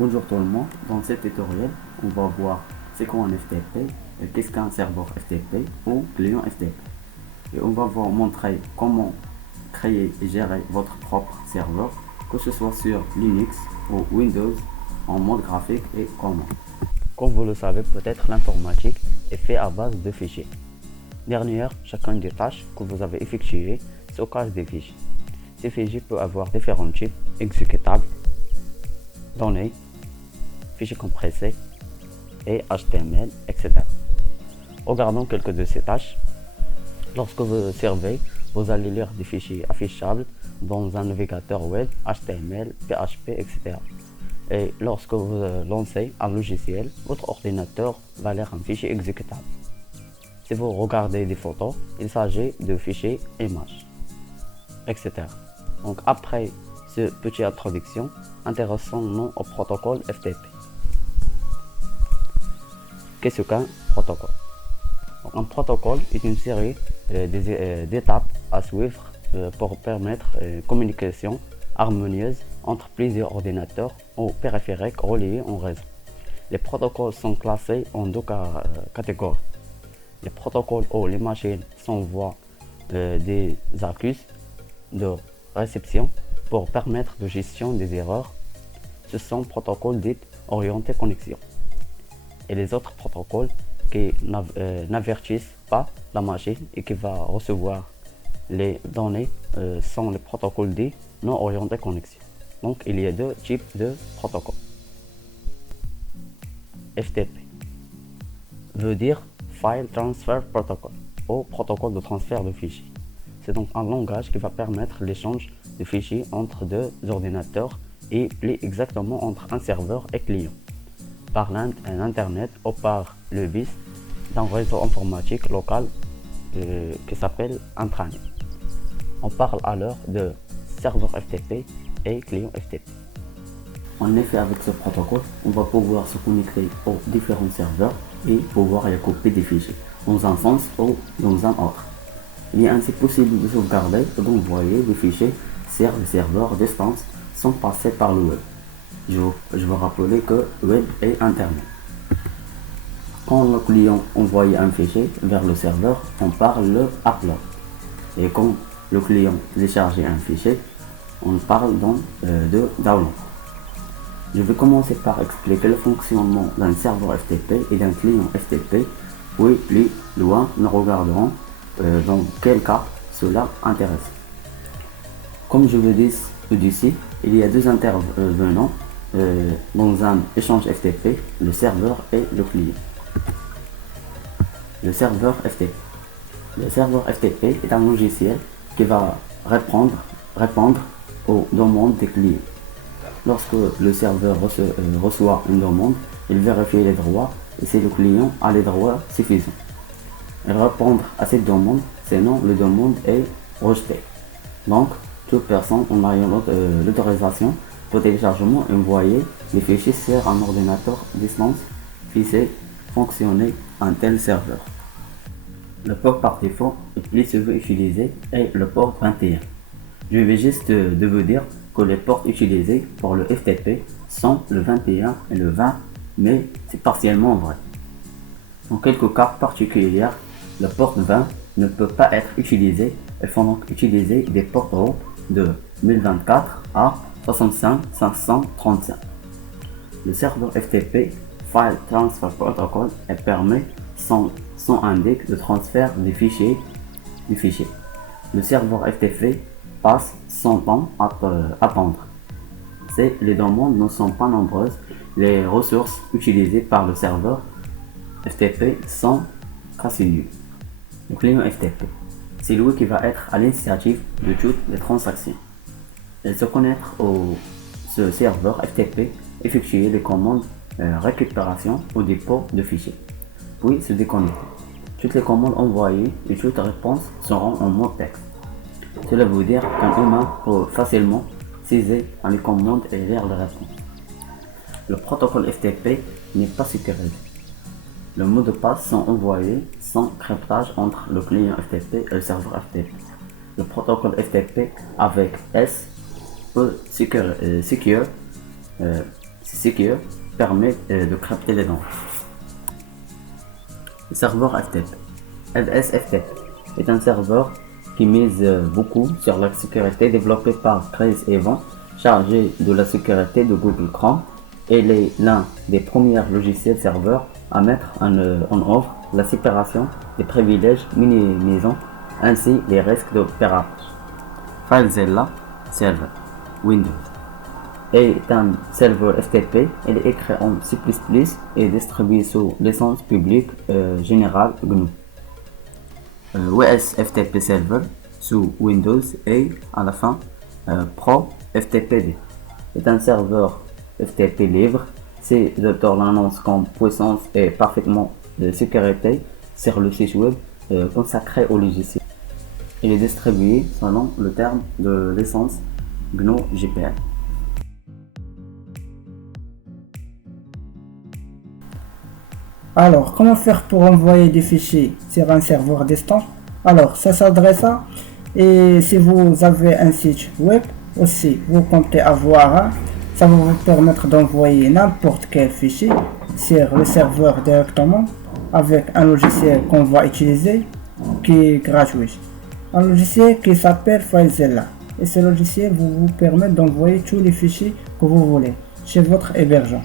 Bonjour tout le monde, dans ce tutoriel, on va voir c'est quoi un FTP, et qu'est-ce qu'un serveur FTP ou client FTP. Et on va vous montrer comment créer et gérer votre propre serveur, que ce soit sur Linux ou Windows, en mode graphique et commande. Comme vous le savez, peut-être l'informatique est fait à base de fichiers. Derrière chacune des tâches que vous avez effectuées se cache des fichiers. Ces fichiers peuvent avoir différents types, exécutables, données, fichiers compressés et HTML, etc. Regardons quelques de ces tâches. Lorsque vous servez, vous allez lire des fichiers affichables dans un navigateur web, HTML, PHP, etc. Et lorsque vous lancez un logiciel, votre ordinateur va lire un fichier exécutable. Si vous regardez des photos, il s'agit de fichiers images, etc. Donc après cette petite introduction, intéressons-nous au protocole FTP. Qu'est-ce qu'un protocole? Un protocole est une série d'étapes à suivre pour permettre une communication harmonieuse entre plusieurs ordinateurs ou périphériques reliés en réseau. Les protocoles sont classés en deux catégories. Les protocoles où les machines s'envoient des accus de réception pour permettre la gestion des erreurs. Ce sont protocoles dits orientés connexion. Et les autres protocoles qui n'avertissent pas la machine et qui va recevoir les données sont les protocoles dits non orientés connexion. Donc il y a deux types de protocoles. FTP veut dire File Transfer Protocol ou protocole de transfert de fichiers. C'est donc un langage qui va permettre l'échange de fichiers entre deux ordinateurs et plus exactement entre un serveur et client, par l'internet ou par le bus d'un réseau informatique local qui s'appelle intranet. On parle alors de serveur FTP et client FTP. En effet, avec ce protocole, on va pouvoir se connecter aux différents serveurs et pouvoir y couper des fichiers dans un sens ou dans un autre. Il est ainsi possible de sauvegarder et d'envoyer des fichiers sur les serveurs distance sans passer par le web. Je veux rappeler que web est internet. Quand le client envoie un fichier vers le serveur, on parle de upload. Et quand le client télécharge un fichier, on parle donc de download. Je vais commencer par expliquer le fonctionnement d'un serveur FTP et d'un client FTP, puis plus loin nous regarderons dans quel cas cela intéresse. Comme je vous dis au-dessus, il y a deux intervenants dans un échange FTP, le serveur et le client. Le serveur FTP. Le serveur FTP est un logiciel qui va répondre aux demandes des clients. Lorsque le serveur reçoit une demande, il vérifie les droits et si le client a les droits suffisants. Il répond à cette demande, sinon la demande est rejetée. Donc, toute personne en ayant l'autorisation pour téléchargement envoyer les fichiers sur un ordinateur distance puisse fonctionner un tel serveur. Le port par défaut le plus souvent utilisé est le port 21. Je vais juste de vous dire que les ports utilisés pour le FTP sont le 21 et le 20, mais c'est partiellement vrai. Dans quelques cas particuliers, le port 20 ne peut pas être utilisé. Il faut donc utiliser des ports de 1024 à 65535. Le serveur FTP, File Transfer Protocol, permet sans indique de transfert des fichiers. Le serveur FTP passe son temps à attendre. Si les demandes ne sont pas nombreuses, les ressources utilisées par le serveur FTP sont quasi nulles. Le client FTP, c'est lui qui va être à l'initiative de toutes les transactions. Il se connecte ce serveur FTP, effectuer des commandes récupération ou dépôt de fichiers, puis se déconnecter. Toutes les commandes envoyées et toutes les réponses seront en mode texte. Cela veut dire qu'un humain peut facilement saisir les commandes et lire les réponses. Le protocole FTP n'est pas sécurisé. Les mots de passe sont envoyés sans cryptage entre le client FTP et le serveur FTP. Le protocole FTP avec S peut secure permet de crypter les données. Le serveur FTP. LSFTP est un serveur qui mise beaucoup sur la sécurité, développé par Chris Evans, chargé de la sécurité de Google Chrome. Il est l'un des premiers logiciels serveurs à mettre en œuvre la séparation des privilèges, minimisant ainsi les risques d'opération. FileZilla Server Windows est un serveur FTP. Il est écrit en C++ et distribué sous licence publique générale GNU. OS FTP Server sous Windows et à la fin Pro FTPD est un serveur FTP libre. Ces auteurs l'annoncent comme puissance et parfaitement de sécurité sur le site web consacré au logiciel. Il est distribué selon le terme de licence GNU GPL. Alors, comment faire pour envoyer des fichiers sur un serveur distant? Alors, ça s'adresse à, et si vous avez un site web, aussi vous comptez avoir un, ça va vous permettre d'envoyer n'importe quel fichier sur le serveur directement avec un logiciel qu'on va utiliser qui est gratuit. Un logiciel qui s'appelle FileZilla. Et ce logiciel vous permet d'envoyer tous les fichiers que vous voulez chez votre hébergeur.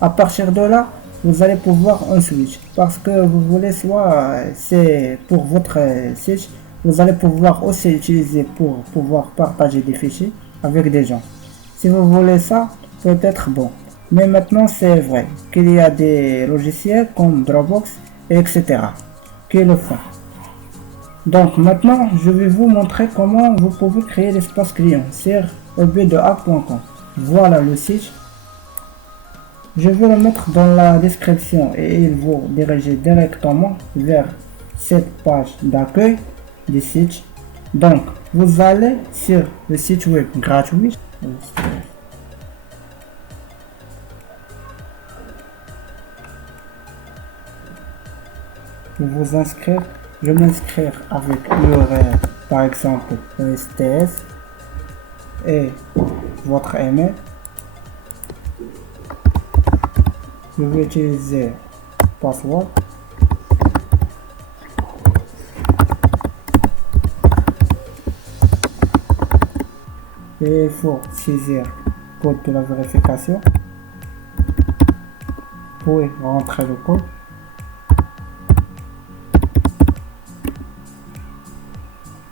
À partir de là, vous allez pouvoir en switch parce que vous voulez soit c'est pour votre site, vous allez pouvoir aussi utiliser pour pouvoir partager des fichiers avec des gens. Si vous voulez ça, peut-être bon. Mais maintenant c'est vrai qu'il y a des logiciels comme Dropbox et etc. qui le font. Donc maintenant je vais vous montrer comment vous pouvez créer l'espace client sur eb2a.com. Voilà le site. Je vais le mettre dans la description et il vous diriger directement vers cette page d'accueil du site. Donc, vous allez sur le site web gratuit. Vous inscrire. Je vais m'inscrire avec l'URL, par exemple STS et votre email. Je vais utiliser password. Et il faut saisir le code de la vérification. Vous pouvez rentrer le code.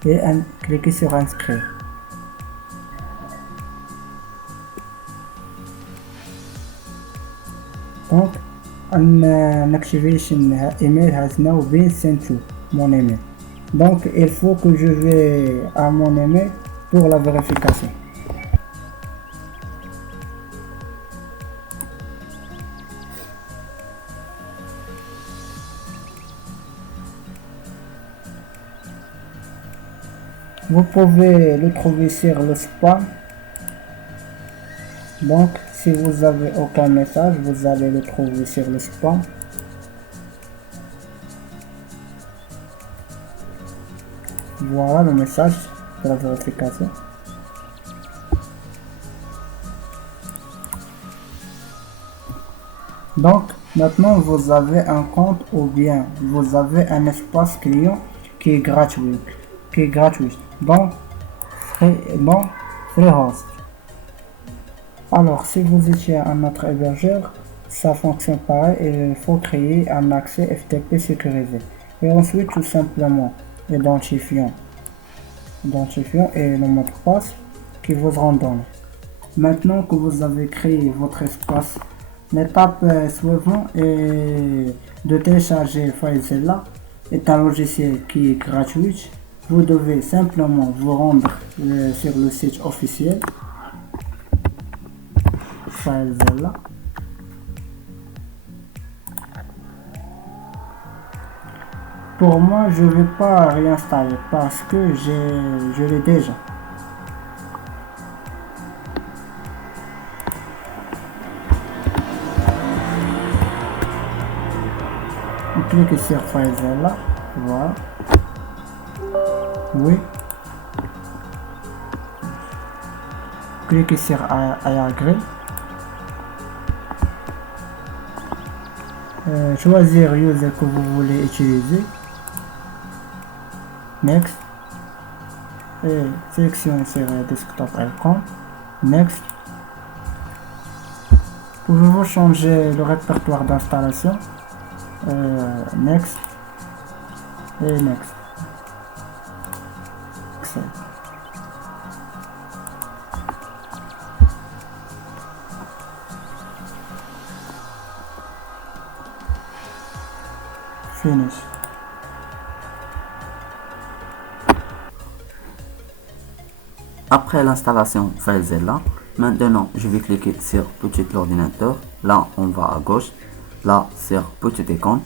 Et cliquez sur inscrire. Donc, an activation email has now been sent to mon email. Donc, il faut que je vais à mon email pour la vérification. Vous pouvez le trouver sur le spam. Donc, si vous avez aucun message, vous allez le trouver sur le spam. Voilà le message de la vérification. Donc, maintenant vous avez un compte ou bien vous avez un espace client qui est gratuit. Donc, FreeHost. Alors, si vous étiez un autre hébergeur, ça fonctionne pareil et il faut créer un accès FTP sécurisé. Et ensuite, tout simplement, identifiant et le mot de passe qui vous seront donnés. Maintenant que vous avez créé votre espace, l'étape suivante est de télécharger FileZilla. C'est un logiciel qui est gratuit. Vous devez simplement vous rendre sur le site officiel FileZilla. Pour moi, je ne vais pas réinstaller parce que je l'ai déjà. Cliquez sur FileZilla. Voilà. Oui. Cliquez sur I agree. choisir user que vous voulez utiliser, next, et sélectionner sur desktop icon, next. Pouvez-vous changer le répertoire d'installation, next et next. Excellent. Finish. Après l'installation FileZilla, maintenant je vais cliquer sur petit ordinateur. Là on va à gauche, là sur petit icône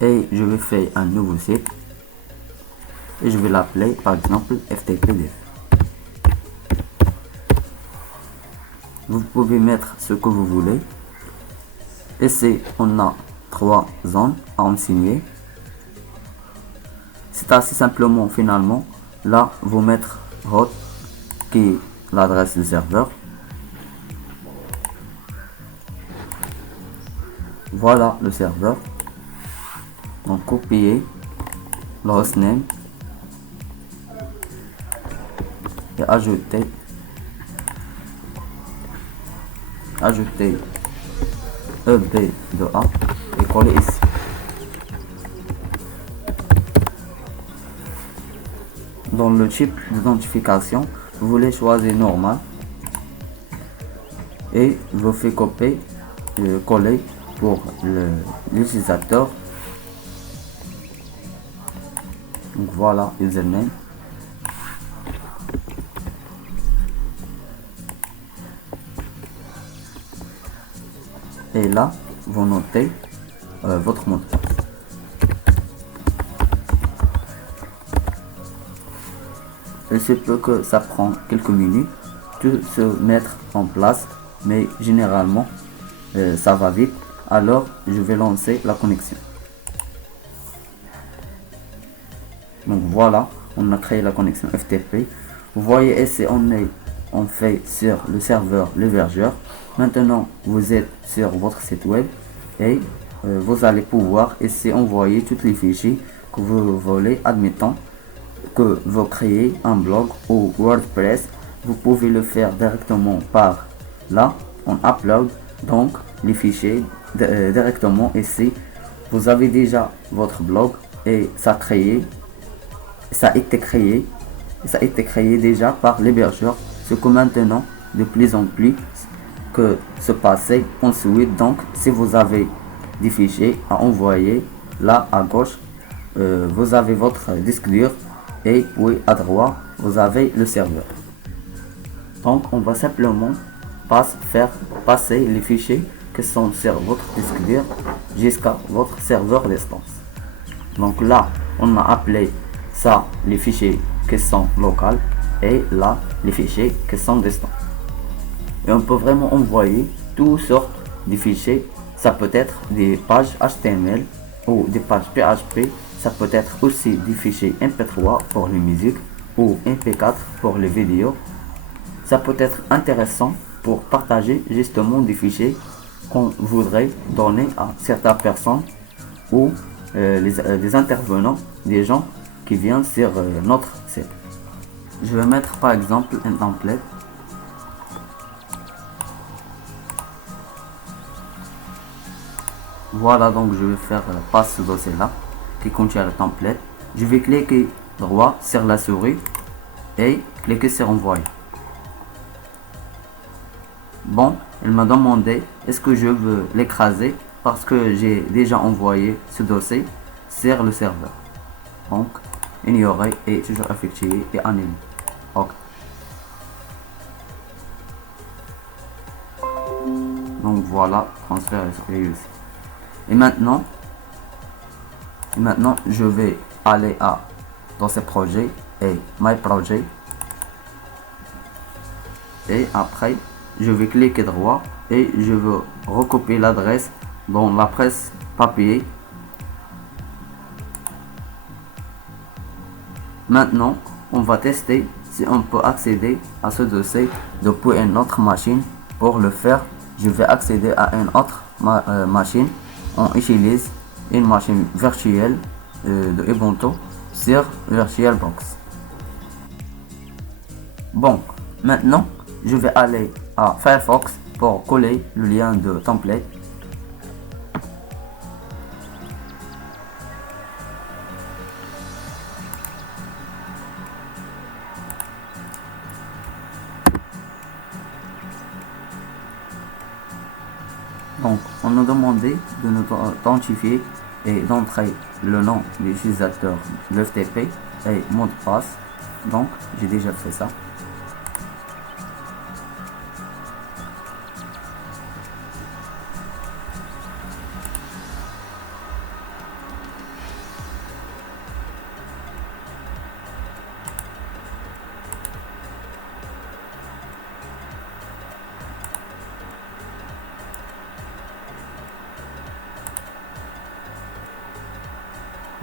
et je vais faire un nouveau site et je vais l'appeler par exemple FTPDF. Vous pouvez mettre ce que vous voulez. Ici on a 3 zones à enseigner. C'est assez simplement finalement là vous mettre hot qui est l'adresse du serveur. Voilà le serveur. Donc copier le hostname et ajouter EB2A et coller ici. Dans le type d'identification, vous voulez choisir normal et vous faites copier et coller pour l'utilisateur. Donc voilà username. Et là, vous notez votre mot de passe. Il se peut que ça prend quelques minutes de se mettre en place, mais généralement ça va vite. Alors je vais lancer la connexion. Donc voilà, on a créé la connexion FTP. Vous voyez ici on fait sur le serveur l'hébergeur. Maintenant vous êtes sur votre site web et vous allez pouvoir ici envoyer tous les fichiers que vous voulez. Admettons que vous créez un blog ou WordPress, vous pouvez le faire directement par là, on upload donc les fichiers directement ici. Vous avez déjà votre blog et ça a été créé déjà par l'hébergeur. Ce que maintenant de plus en plus que se passer ensuite. Donc si vous avez des fichiers à envoyer, là à gauche vous avez votre disque dur et puis à droite vous avez le serveur. Donc on va simplement faire passer les fichiers qui sont sur votre disque dur jusqu'à votre serveur d'instance. Donc là on a appelé ça les fichiers qui sont locaux et là les fichiers qui sont distants. Et on peut vraiment envoyer toutes sortes de fichiers. Ça peut être des pages HTML ou des pages PHP. Ça peut être aussi des fichiers MP3 pour les musiques ou MP4 pour les vidéos. Ça peut être intéressant pour partager justement des fichiers qu'on voudrait donner à certaines personnes ou des intervenants, des gens qui viennent sur notre site. Je vais mettre par exemple un template. Voilà, donc je vais faire passer ce dossier là qui contient le template. Je vais cliquer droit sur la souris et cliquer sur envoyer. Bon, il m'a demandé est-ce que je veux l'écraser parce que j'ai déjà envoyé ce dossier sur le serveur. Donc ignorer et toujours effectuer et annuler. Ok. Donc voilà, transfert est réussi. Et maintenant je vais aller dans ce projet et My Project. Et après, je vais cliquer droit et je veux recopier l'adresse dans la presse papier. Maintenant, on va tester si on peut accéder à ce dossier depuis une autre machine. Pour le faire, je vais accéder à une autre machine, on utilise une machine virtuelle de Ubuntu sur VirtualBox. Bon, maintenant je vais aller à Firefox pour coller le lien de template. Donc, on nous demandait de nous identifier et d'entrer le nom de l'utilisateur de l'FTP et mot de passe. Donc, j'ai déjà fait ça.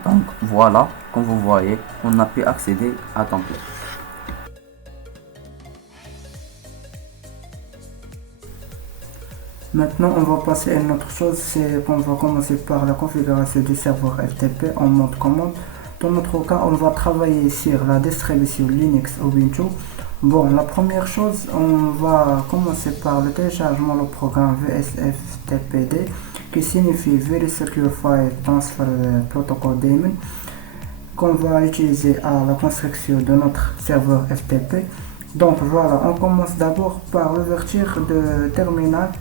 Donc voilà, comme vous voyez, on a pu accéder à template. Maintenant, on va passer à une autre chose, c'est qu'on va commencer par la configuration du serveur FTP en mode commande. Dans notre cas, on va travailler sur la distribution Linux Ubuntu. Bon, la première chose, on va commencer par le téléchargement du programme VSFTPD, qui signifie Very Secure File Transfer Protocol Daemon, qu'on va utiliser à la construction de notre serveur FTP. Donc voilà, on commence d'abord par l'ouverture de terminal.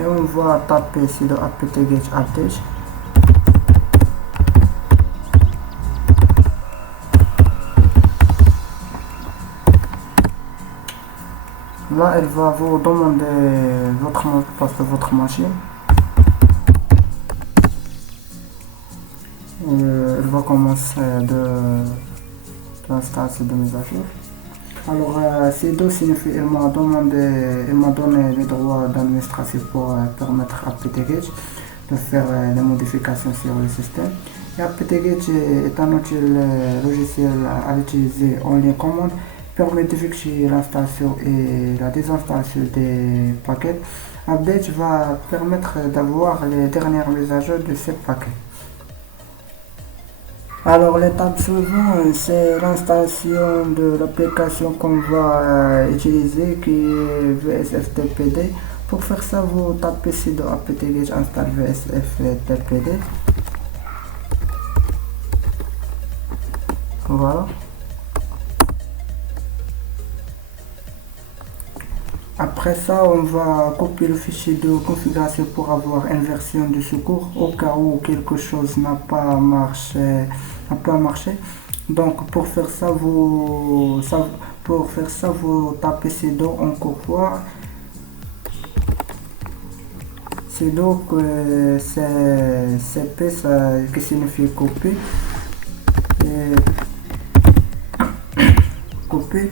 Et on va taper sur le apt-get update. Là, elle va vous demander votre mot de passe de votre machine. Elle va commencer de l'installation de mise à jour. Alors, C2 signifie il m'a donné les droits d'administration pour permettre à apt-get de faire les modifications sur le système. Et apt-get est un outil logiciel à utiliser en ligne commande, permet d'effectuer l'installation et la désinstallation des paquets. Update va permettre d'avoir les dernières mises à jour de ces paquets. Alors l'étape suivante, c'est l'installation de l'application qu'on va utiliser, qui est VSFTPD. Pour faire ça, vous tapez sudo apt-get install VSFTPD. Voilà. Après ça, on va copier le fichier de configuration pour avoir une version de secours au cas où quelque chose n'a pas marché. Donc pour faire ça, vous tapez sudo encore fois. Sudo c'est cp, ça qui signifie copier. Copier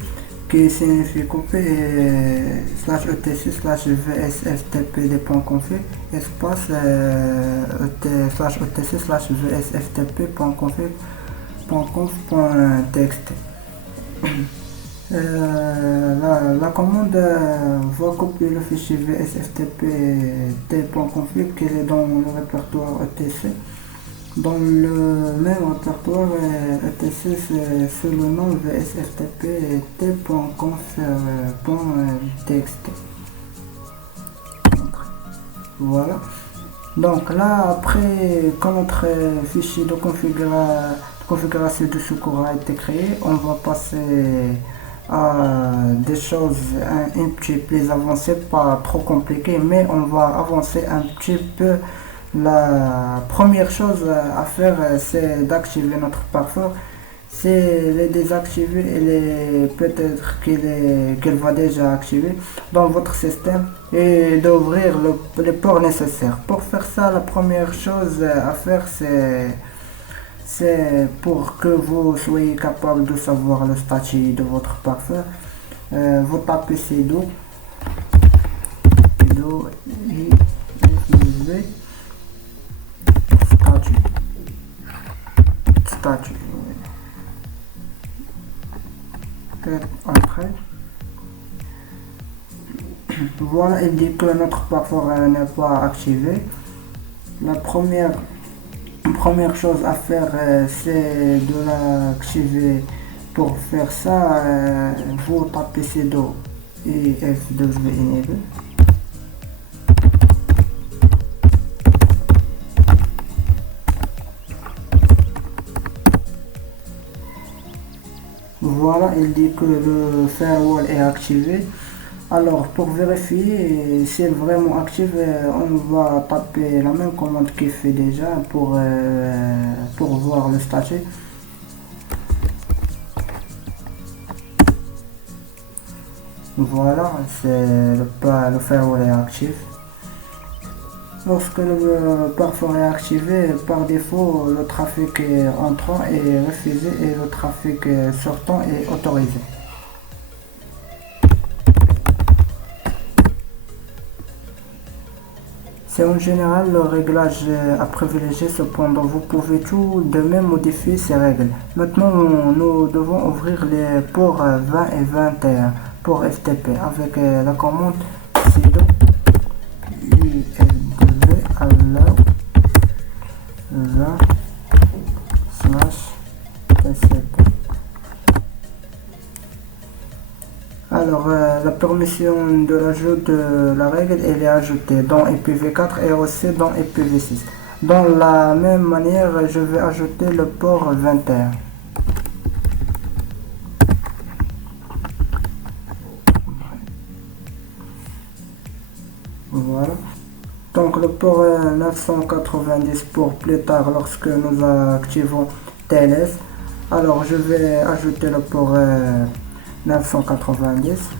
qui signifie couper /etc /vsftpd.config espace /etc /vsftp.config.conf.txt. La commande va copier le fichier vsftp.config qui est dans le répertoire etc. Dans le même répertoire, etc c'est le nom vsftp.t.conf.txt. Voilà. Donc là, après, quand notre fichier de configuration de secours a été créé, on va passer à des choses un petit peu plus avancées, pas trop compliquées, mais on va avancer un petit peu. La première chose à faire, c'est d'activer notre pare-feu. C'est les désactiver et peut-être qu'elle va déjà activer dans votre système et d'ouvrir les ports nécessaires. Pour faire ça, la première chose à faire, c'est pour que vous soyez capable de savoir le statut de votre pare-feu. Vous tapez sudo Entrée. Voilà, il dit que notre password n'est pas activé. La première chose à faire, c'est de l'activer. Pour faire ça, vous tapez sudo et F2V enable. Voilà, il dit que le firewall est activé. Alors, pour vérifier si elle est vraiment active, on va taper la même commande qu'il fait déjà pour voir le statut. Voilà, le firewall est actif. Lorsque le pare-feu est activé, par défaut, le trafic entrant est refusé et le trafic sortant est autorisé. C'est en général le réglage à privilégier, cependant vous pouvez tout de même modifier ces règles. Maintenant nous devons ouvrir les ports 20 et 21 pour FTP avec la commande sudo ilv allow 20/tcp. Alors, la permission de l'ajout de la règle, elle est ajoutée dans IPv4 et aussi dans IPv6. Dans la même manière, je vais ajouter le port 21. Voilà. Donc, le port 990 pour plus tard lorsque nous activons TLS. Alors, je vais ajouter le port 990.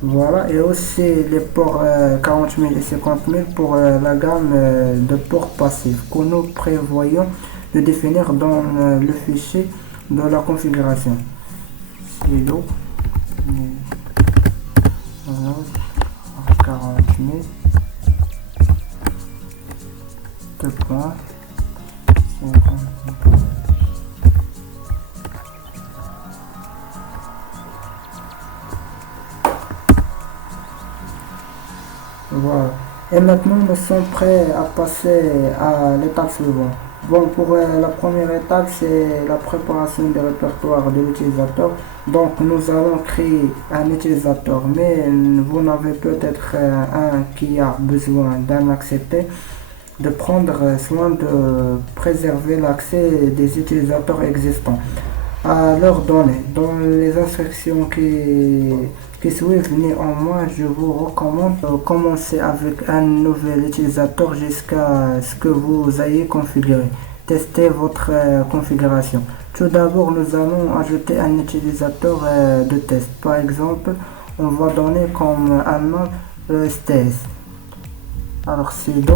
Voilà, et aussi les ports 40 000 et 50 000 pour la gamme de ports passifs que nous prévoyons de définir dans le fichier de la configuration. Sudo 40 000. Voilà. Et maintenant nous sommes prêts à passer à l'étape suivante. Bon, pour la première étape, c'est la préparation du répertoire de l'utilisateur. Donc nous allons créer un utilisateur, mais vous n'avez peut-être un qui a besoin d'un accepté, de prendre soin de préserver l'accès des utilisateurs existants à leurs données. Dans les instructions qui suivent, néanmoins, je vous recommande de commencer avec un nouvel utilisateur jusqu'à ce que vous ayez configuré. Testez votre configuration. Tout d'abord, nous allons ajouter un utilisateur de test. Par exemple, on va donner comme un nom le STS. Alors, sudo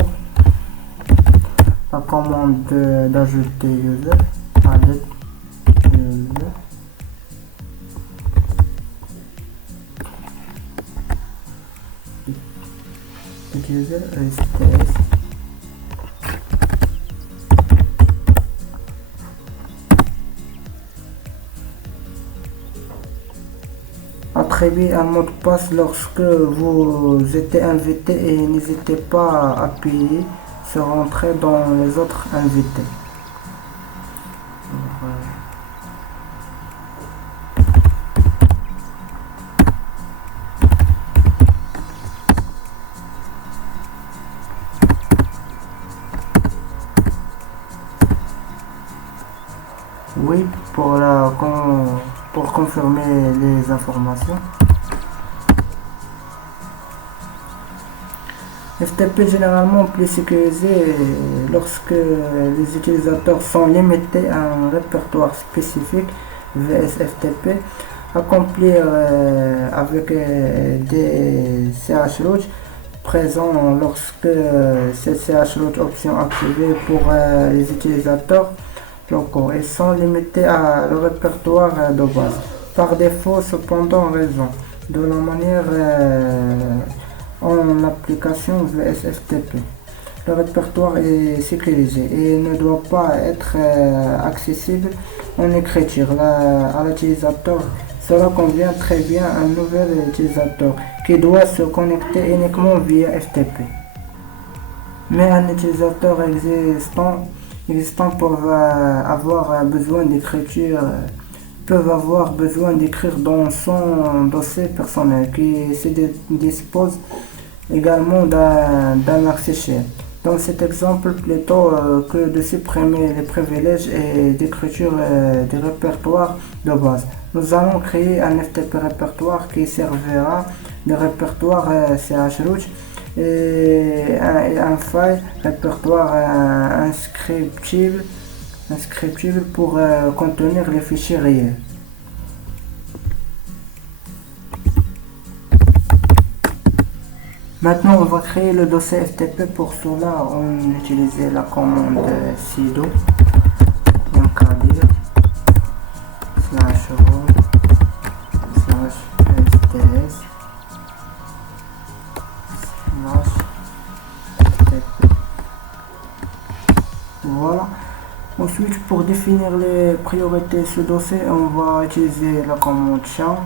la commande d'ajouter user, add user STS. Attribuez un mot de passe lorsque vous êtes invité et n'hésitez pas à appuyer sur entrer dans les autres invités. Oui, pour confirmer les informations. FTP est généralement plus sécurisé lorsque les utilisateurs sont limités à un répertoire spécifique vs FTP, accomplir avec des chroot présents lorsque ces chroot options activées pour les utilisateurs locaux et sont limités à le répertoire de base. Par défaut, cependant, en raison de la manière en application VSFTP. Le répertoire est sécurisé et ne doit pas être accessible en écriture à l'utilisateur. Cela convient très bien à un nouvel utilisateur qui doit se connecter uniquement via FTP. Mais un utilisateur existant peuvent avoir besoin d'écrire dans son dossier personnel qui se dispose également d'un accès share. Dans cet exemple, plutôt que de supprimer les privilèges et d'écriture des répertoires de base, nous allons créer un FTP répertoire qui servira de répertoire chroot et un file répertoire inscriptible pour contenir les fichiers réels. Maintenant, on va créer le dossier FTP. Pour cela, on utilise la commande sudo mkdir /root /sts /ftp. Voilà. Ensuite, pour définir les priorités de ce dossier, on va utiliser la commande char.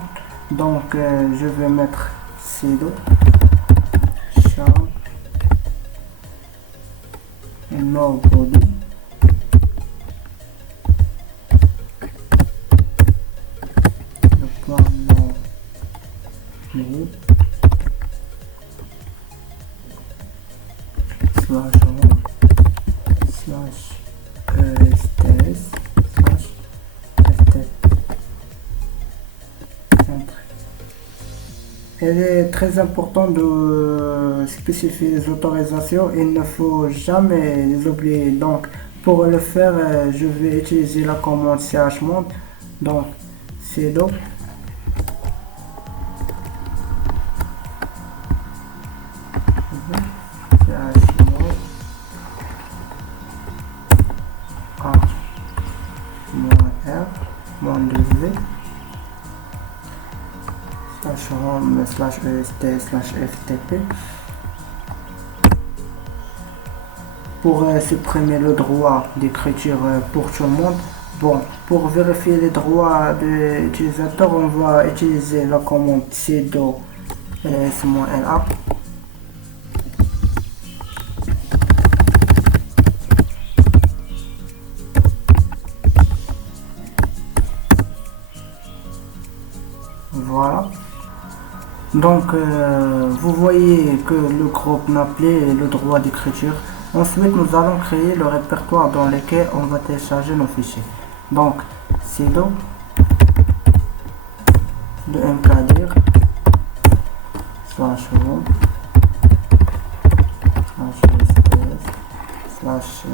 Donc, je vais mettre sudo et nobody le point node /sts /ftp. Il est très important de spécifier les autorisations, il ne faut jamais les oublier. Donc pour le faire, je vais utiliser la commande chmod. Donc sudo chmod -r-v /home /est/ftp pour supprimer le droit d'écriture pour tout le monde. Bon, pour vérifier les droits de l'utilisateur, on va utiliser la commande sudo -la. Voilà. Donc vous voyez que le groupe n'appelait le droit d'écriture. Ensuite nous allons créer le répertoire dans lequel on va télécharger nos fichiers. Donc sudo de mkdir /root /sts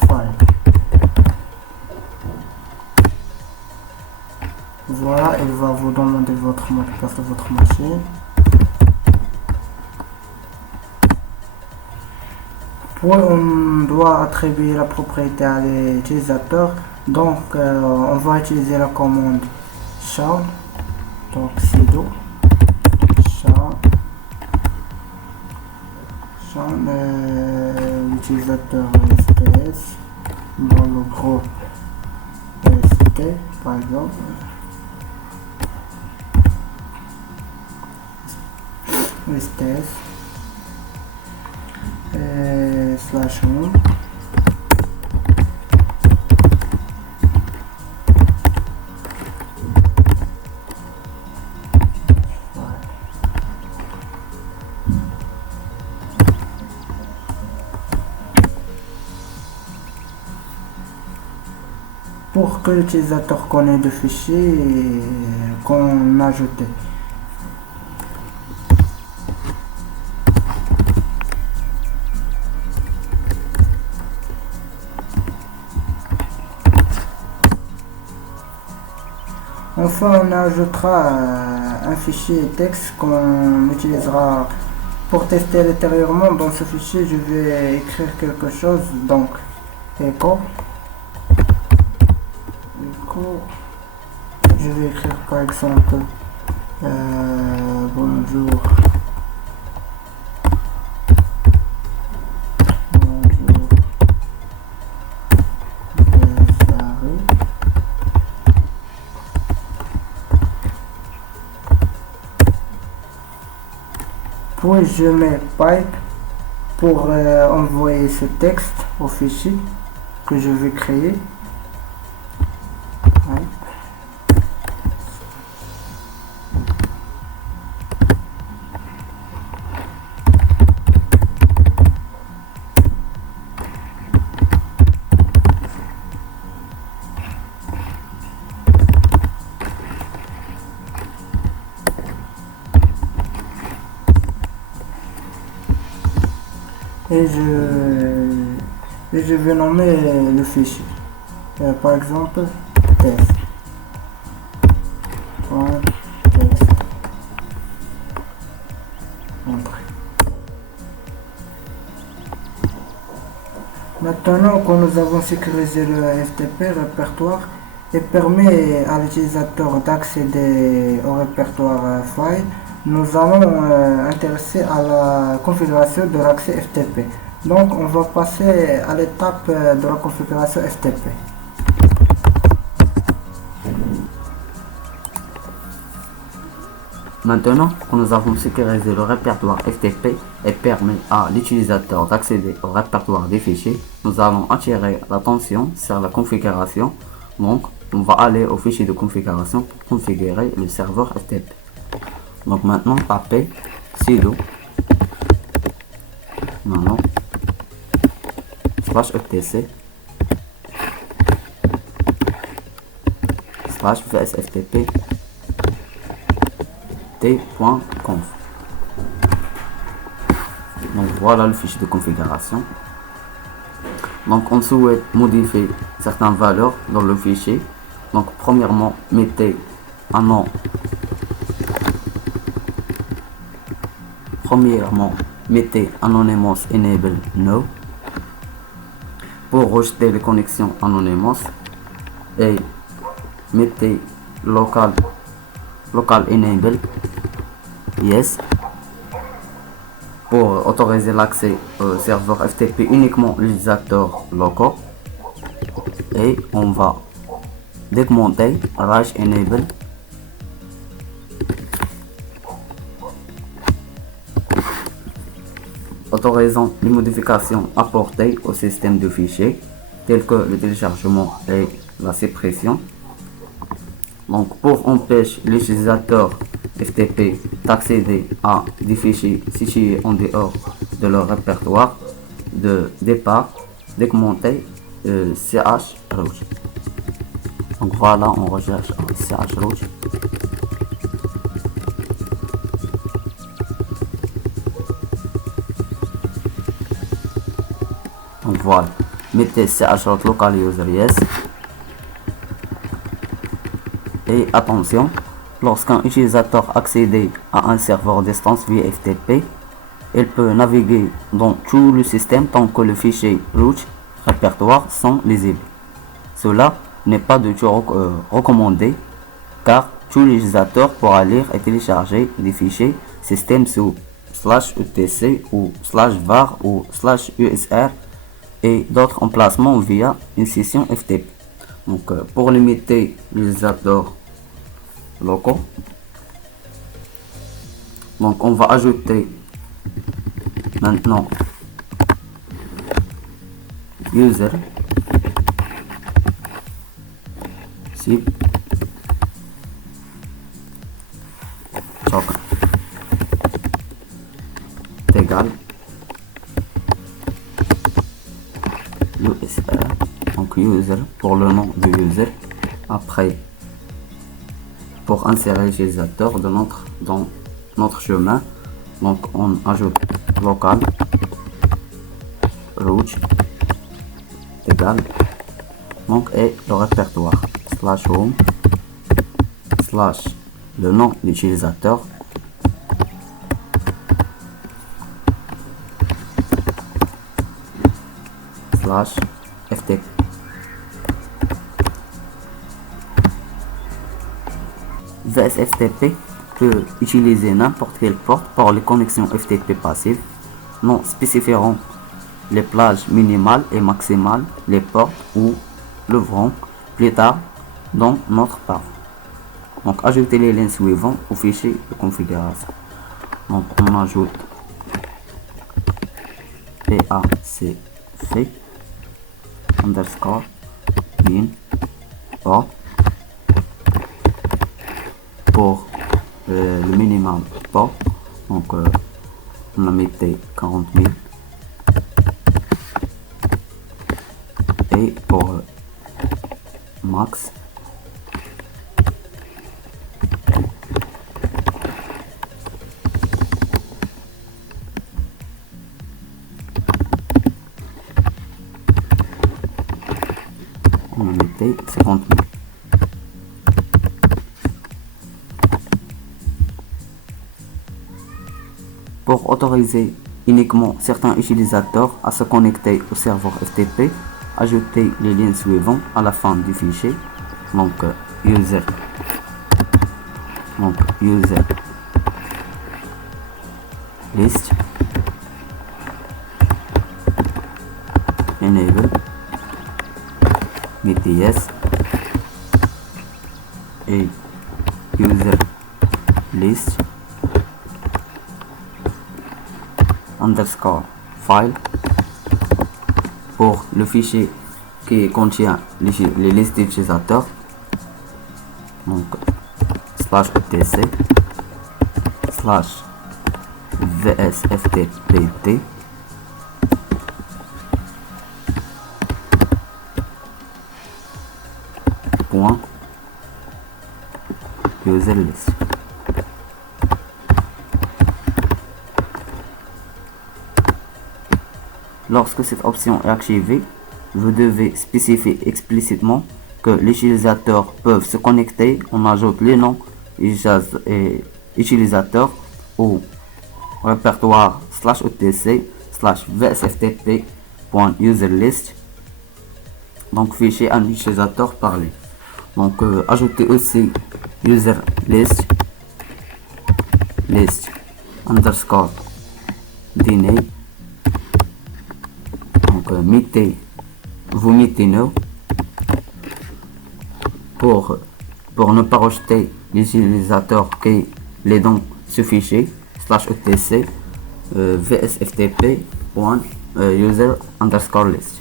/file. Voilà, il va vous demander votre mot de passe de votre machine. Puis on doit attribuer la propriété à l'utilisateur. Donc on va utiliser la commande char. Donc sudo char l'utilisateur sts dans le groupe st par exemple. /home pour que l'utilisateur connaisse le fichier qu'on a ajouté. Enfin, on ajoutera un fichier texte qu'on utilisera pour tester ultérieurement. Dans ce fichier, je vais écrire quelque chose. Donc, echo. Je vais écrire par exemple Bonjour. Bonjour. Desiré. Puis je mets pipe pour envoyer ce texte au fichier que je vais créer. Ouais. Et je vais nommer le fichier. Par exemple, test. Test. Entrée. Maintenant que nous avons sécurisé le FTP répertoire, et permet à l'utilisateur d'accéder au répertoire file, nous allons intéresser à la configuration de l'accès FTP. Donc on va passer à l'étape de la configuration FTP. Maintenant que nous avons sécurisé le répertoire FTP et permis à l'utilisateur d'accéder au répertoire des fichiers, nous allons attirer l'attention sur la configuration. Donc, on va aller au fichier de configuration pour configurer le serveur FTP. Donc maintenant, tapez sudo /etc /vsftp t.conf. Donc voilà le fichier de configuration. Donc on souhaite modifier certaines valeurs dans le fichier. Donc premièrement, mettez un nom. Mettez Anonymous Enable No pour rejeter les connexions Anonymous, et mettez local enable Yes pour autoriser l'accès au serveur FTP uniquement les utilisateurs locaux, et on va démonter Rush Enable autorisant les modifications apportées au système de fichiers telles que le téléchargement et la suppression. Donc pour empêcher l'utilisateur FTP d'accéder à des fichiers situés en dehors de leur répertoire de départ, démonter chroot. Donc voilà, on recherche chroot. Donc voilà, mettez chroot local user yes. Et attention, lorsqu'un utilisateur accède à un serveur d'instance via FTP, il peut naviguer dans tout le système tant que le fichier root répertoire sont lisibles. Cela n'est pas du tout recommandé, car tout utilisateur pourra lire et télécharger des fichiers système sous /etc ou /var ou /usr et d'autres emplacements via une session FTP. Donc pour limiter les utilisateurs locaux, donc on va ajouter maintenant user si token égal usr, donc user pour le nom de user. Après, pour insérer l'utilisateur dans notre chemin, donc on ajoute local root égal donc et le répertoire /home/ le nom d'utilisateur /ftp. VSFTP peut utiliser n'importe quelle porte pour les connexions FTP passives, non spécifieront les plages minimales et maximales, les portes ou le verrons plus tard dans notre part. Donc ajouter les liens suivants au fichier de configuration. Donc on ajoute PACF underscore min port pour le minimum port. Donc on a mis 40 000 et pour max on a mis 50 000. Pour autoriser uniquement certains utilisateurs à se connecter au serveur FTP, ajoutez les liens suivants à la fin du fichier. Donc user list enable BTS et user list underscore file pour le fichier qui contient les listes d'utilisateurs. Donc /etc /vsftpt point user list. Lorsque cette option est activée, vous devez spécifier explicitement que les utilisateurs peuvent se connecter. On ajoute les noms et utilisateurs au répertoire /etc /vsftp.userlist. Donc fichier un utilisateur parlé. Donc ajoutez aussi user list underscore deny. Donc vous mettez no pour ne pas rejeter l'utilisateur qui les dans ce fichier /etc vsftp.user underscore list.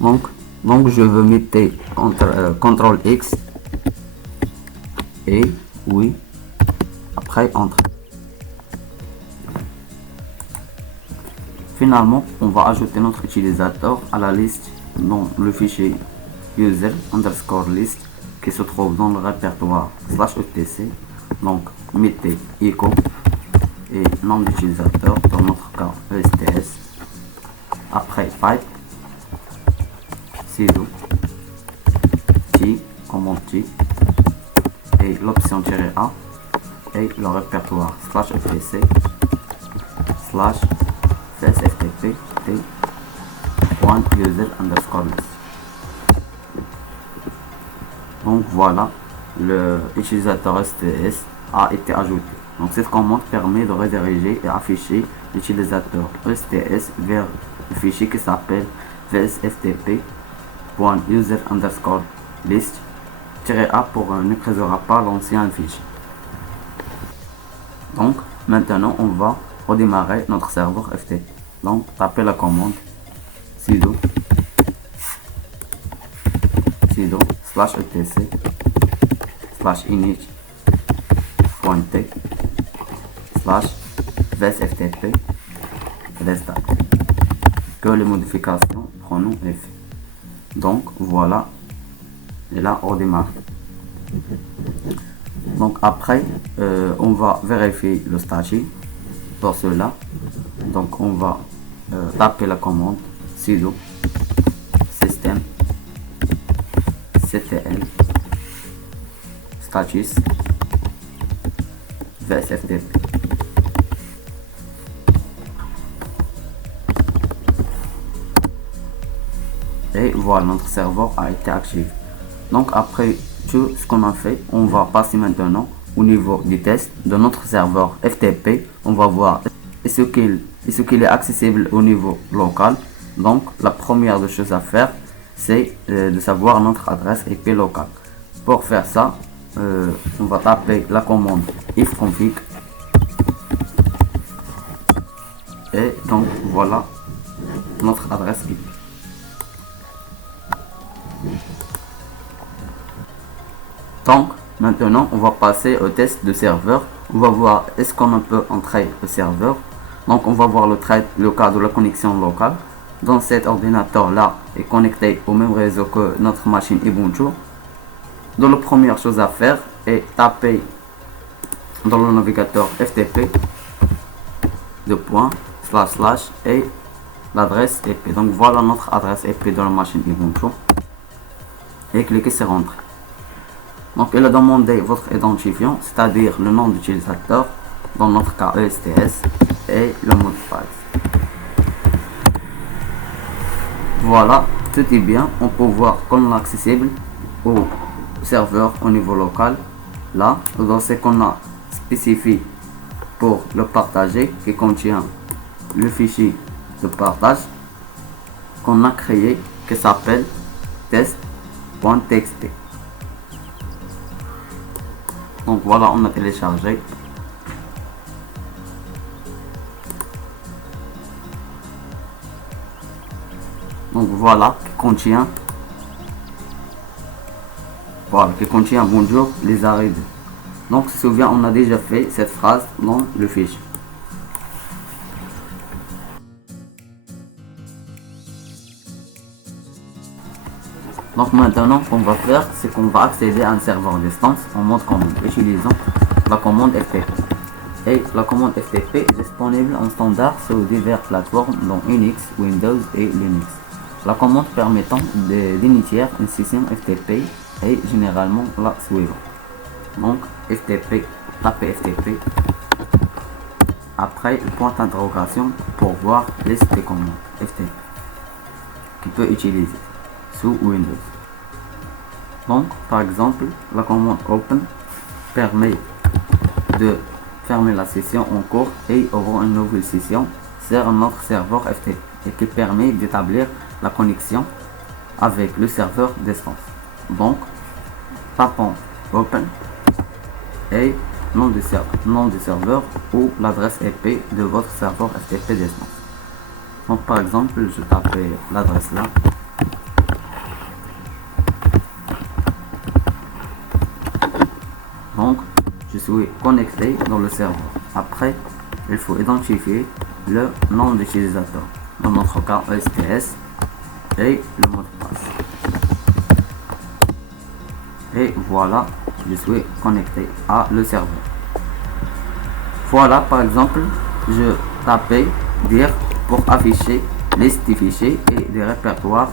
Donc je veux mettre CTRL X et oui, après entre. Finalement, on va ajouter notre utilisateur à la liste dans le fichier user underscore list qui se trouve dans le répertoire /etc. Donc mettez echo et nom d'utilisateur, dans notre cas ESTS. Après pipe sudo t commande t et l'option -a et le répertoire /etc /vsftp.user underscore list. Donc voilà, le utilisateur STS a été ajouté. Donc cette commande permet de rediriger et afficher l'utilisateur STS vers le fichier qui s'appelle vsftp.user underscore list -a pour ne créera pas l'ancien fichier. Donc maintenant on va redémarrer notre serveur FTP. Donc tapez la commande sudo /etc /init.t /vsftp restart. Que les modifications prennent effet. Donc voilà, et là on démarre. Donc après on va vérifier le statut. Pour cela, donc on va taper la commande sudo system ctl status vsftp. Et voilà, notre serveur a été actif. Donc après tout ce qu'on a fait, on va passer maintenant au niveau du test de notre serveur FTP. On va voir ce qu'il est accessible au niveau local. Donc la première des choses à faire, c'est de savoir notre adresse IP locale. Pour faire ça, on va taper la commande ifconfig et donc voilà notre adresse IP. Donc maintenant on va passer au test de serveur. On va voir est-ce qu'on peut entrer au serveur. Donc on va voir le cas de la connexion locale. Dans cet ordinateur là est connecté au même réseau que notre machine Ubuntu. Donc la première chose à faire est taper dans le navigateur FTP et l'adresse IP. Donc voilà notre adresse IP de la machine Ubuntu et cliquez sur Entrée. Donc il a demandé votre identifiant, c'est-à-dire le nom d'utilisateur, dans notre cas ESTS, et le mot de passe. Voilà, tout est bien. On peut voir qu'on est accessible au serveur au niveau local. Là, dans ce qu'on a spécifié pour le partager, qui contient le fichier de partage qu'on a créé, qui s'appelle test.txt. Donc voilà, on a téléchargé. Donc voilà, qui contient bonjour les arrivés. Donc se souvient, on a déjà fait cette phrase dans le fichier. Donc maintenant, ce qu'on va faire, c'est qu'on va accéder à un serveur distance en mode commande, utilisant la commande FTP. Et la commande FTP est disponible en standard sur diverses plateformes dont Unix, Windows et Linux. La commande permettant d'initier une session FTP est généralement la suivante. Donc FTP, tapez FTP, après le point d'interrogation pour voir liste des commandes FTP qui peut utiliser sous Windows. Donc par exemple, la commande open permet de fermer la session en cours et ouvrir une nouvelle session sur notre serveur FTP et qui permet d'établir la connexion avec le serveur distance. Donc tapons open et nom du serveur ou l'adresse IP de votre serveur FTP distance. Donc par exemple, je tape l'adresse là. Donc je suis connecté dans le serveur. Après, il faut identifier le nom d'utilisateur, dans notre cas ESTS, et le mot de passe. Et voilà, je suis connecté à le serveur. Voilà, par exemple, je tapais dire pour afficher liste des fichiers et des répertoires.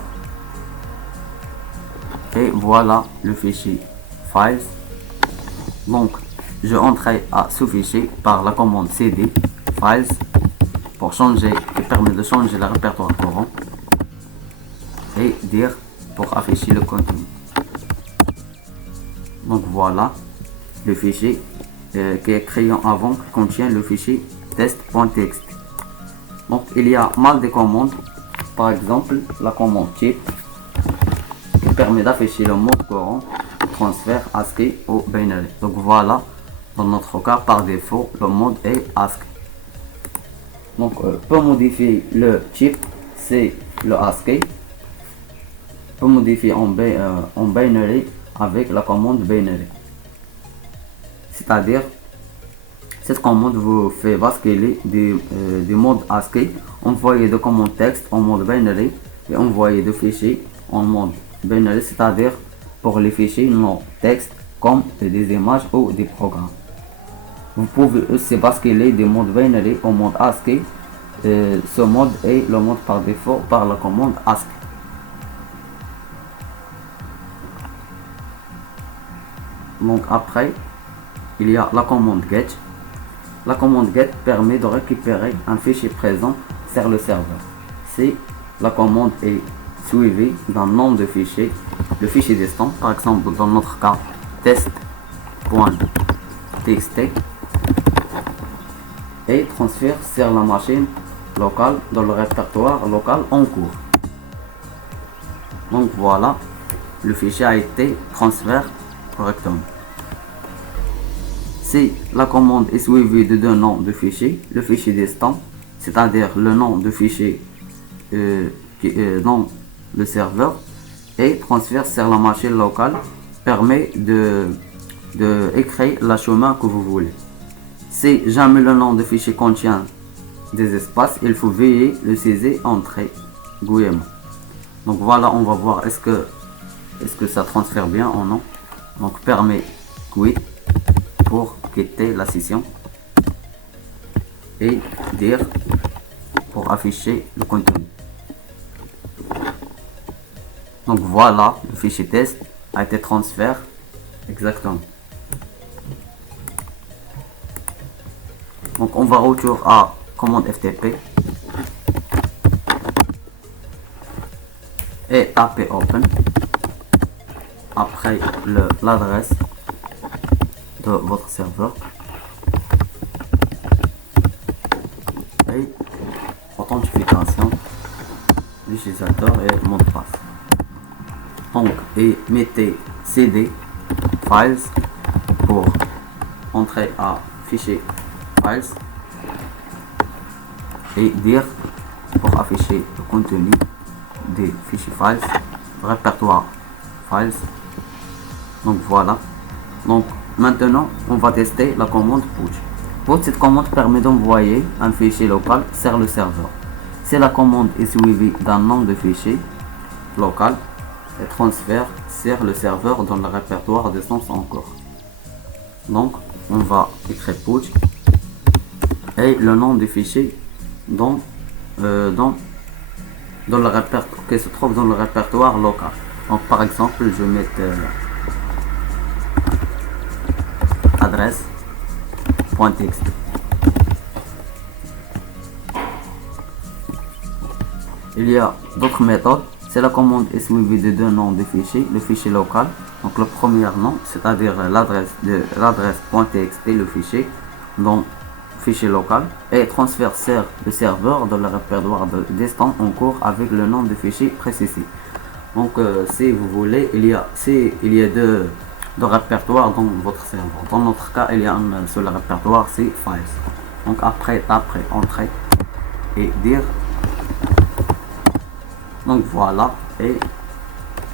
Et voilà le fichier files. Donc je entrais à ce fichier par la commande cd files pour changer, qui permet de changer le répertoire courant, et dire pour afficher le contenu. Donc voilà le fichier qui est créé avant, qui contient le fichier test.txt. Donc il y a mal de commandes, par exemple la commande type qui permet d'afficher le mode courant, transfert ASCII au binary. Donc voilà, dans notre cas par défaut le mode est ASCII. Donc pour modifier le type, c'est le ASCII. Pour modifier en binary avec la commande binary, c'est-à-dire cette commande vous fait basculer du mode ASCII, envoyer de commandes texte en mode binary et envoyer de fichiers en mode binary, c'est-à-dire pour les fichiers non texte comme des images ou des programmes. Vous pouvez aussi basculer du mode binary au mode ASCII. Ce mode est le mode par défaut par la commande ASCII. Donc après, il y a la commande get. La commande get permet de récupérer un fichier présent sur le serveur. Si la commande est suivi d'un nom de fichier, le fichier destin, par exemple dans notre cas test.txt, et transfère sur la machine locale dans le répertoire local en cours. Donc voilà, le fichier a été transféré correctement. Si la commande est suivie de deux noms de fichier, le fichier destin, c'est-à-dire le nom de fichier dans le serveur, et transfert sur la machine locale, permet de écrire le chemin que vous voulez. Si jamais le nom de fichier contient des espaces, il faut veiller le saisir entre guillemets. Donc voilà, on va voir est-ce que ça transfère bien ou non. Donc permet quit pour quitter la session et dire pour afficher le contenu. Donc voilà, le fichier test a été transféré exactement. Donc on va retourner à commande FTP et taper open après l'adresse de votre serveur et authentification l'utilisateur et mot de passe. Donc et mettez cd files pour entrer à fichier files et dire pour afficher le contenu des fichiers files, répertoire files. Donc voilà. Donc maintenant on va tester la commande put. Cette commande permet d'envoyer un fichier local sur le serveur. Si la commande est suivie d'un nom de fichier local, elle transfère sur le serveur dans le répertoire de sens encore. Donc on va écrire put et le nom du fichier dans le répertoire qui se trouve dans le répertoire local. Donc par exemple je vais mettre adresse.txt. Il y a d'autres méthodes. Si la commande est suivie de deux noms de fichiers, le fichier local, donc le premier nom, c'est-à-dire l'adresse.txt, le fichier, donc fichier local, et transfère sur le serveur dans le répertoire de destin en cours avec le nom de fichier précisé. Donc si vous voulez, il y a deux répertoires dans votre serveur. Dans notre cas, il y a un seul répertoire, c'est files. Donc après entrer et dire. Donc voilà, et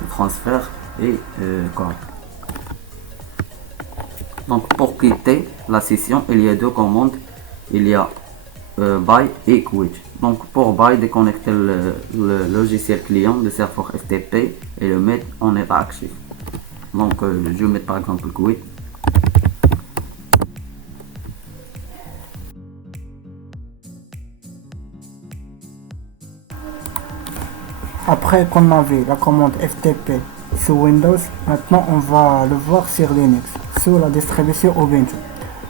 le transfert est correct. Donc pour quitter la session, il y a deux commandes. Il y a buy et quit. Donc pour buy, déconnecter le logiciel client de serveur FTP et le mettre en état actif. Donc je vais mettre par exemple quit. Après qu'on a vu la commande FTP sur Windows, maintenant on va le voir sur Linux, sur la distribution Ubuntu.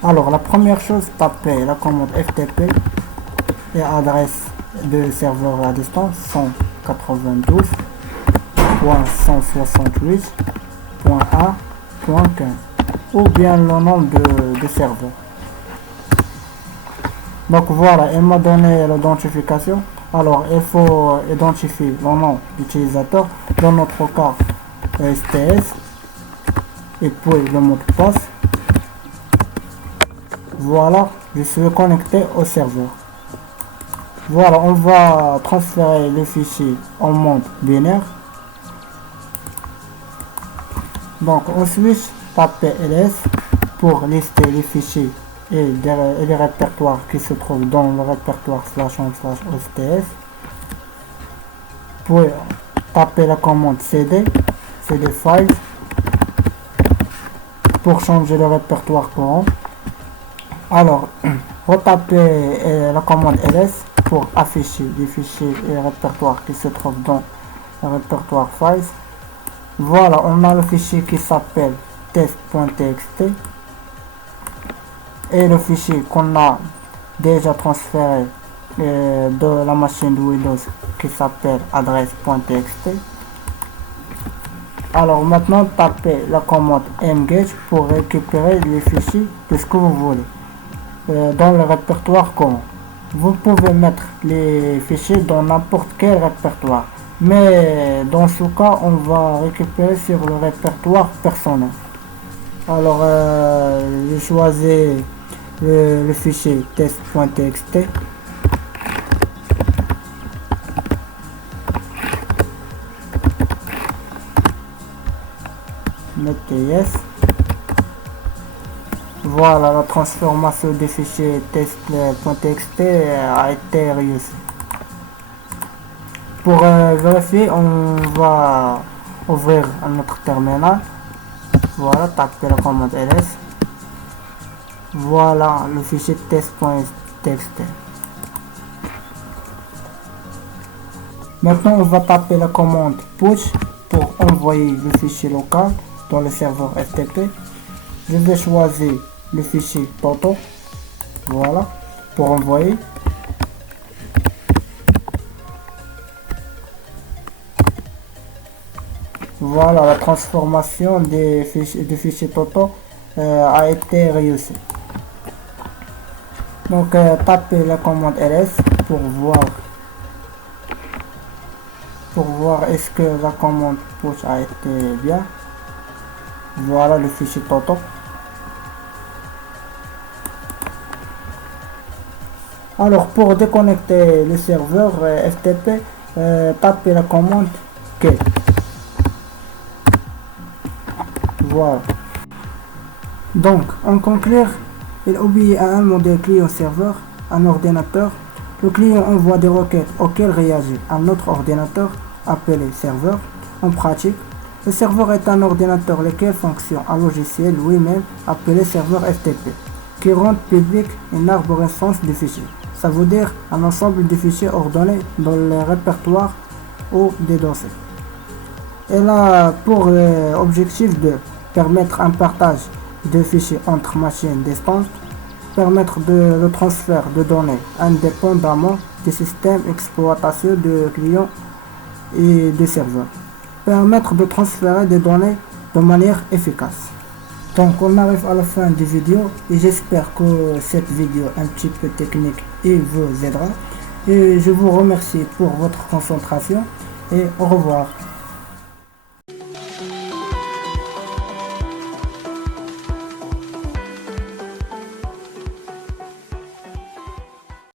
Alors la première chose, tapez la commande FTP et adresse de serveur à distance 192.168.1.15 ou bien le nom de serveur. Donc voilà, elle m'a donné l'identification. Alors il faut identifier le nom d'utilisateur, dans notre cas STS, et puis le mot de passe. Voilà, je suis connecté au serveur. Voilà, on va transférer le fichier en mode binaire. Donc ensuite, tapez ls pour lister les fichiers et les répertoires qui se trouvent dans le répertoire /home/osts. Puis taper la commande cd files pour changer le répertoire courant. Alors retapez la commande ls pour afficher les fichiers et les répertoires qui se trouvent dans le répertoire files. Voilà, on a le fichier qui s'appelle test.txt et le fichier qu'on a déjà transféré de la machine de Windows qui s'appelle adresse.txt. Alors maintenant, tapez la commande mgage pour récupérer les fichiers de ce que vous voulez dans le répertoire commun. Vous pouvez mettre les fichiers dans n'importe quel répertoire, mais dans ce cas, on va récupérer sur le répertoire personnel. Alors, je choisis le fichier test.txt. Mettez yes. Voilà, la transformation des fichiers test.txt a été réussie. Pour vérifier, on va ouvrir notre terminal. Voilà, tapez la commande ls. Voilà le fichier test.txt. Maintenant, on va taper la commande push pour envoyer le fichier local dans le serveur FTP. Je vais choisir le fichier toto. Voilà, pour envoyer. Voilà, la transformation des fichiers toto a été réussie. Donc, tapez la commande ls pour voir est-ce que la commande push a été bien. Voilà le fichier toto. Alors, pour déconnecter le serveur FTP, tapez la commande get. Voilà. Donc, en conclure, il obéit à un modèle client-serveur, un ordinateur. Le client envoie des requêtes auxquelles réagit un autre ordinateur appelé serveur. En pratique, le serveur est un ordinateur lequel fonctionne un logiciel lui-même appelé serveur FTP, qui rend public une arborescence de fichiers. Ça veut dire un ensemble de fichiers ordonnés dans les répertoires ou des dossiers. Elle a pour objectif de permettre un partage de fichiers entre machines distantes, permettre le transfert de données indépendamment des systèmes d'exploitation de clients et des serveurs, permettre de transférer des données de manière efficace. Donc on arrive à la fin du vidéo et j'espère que cette vidéo un petit peu technique vous aidera et je vous remercie pour votre concentration et au revoir.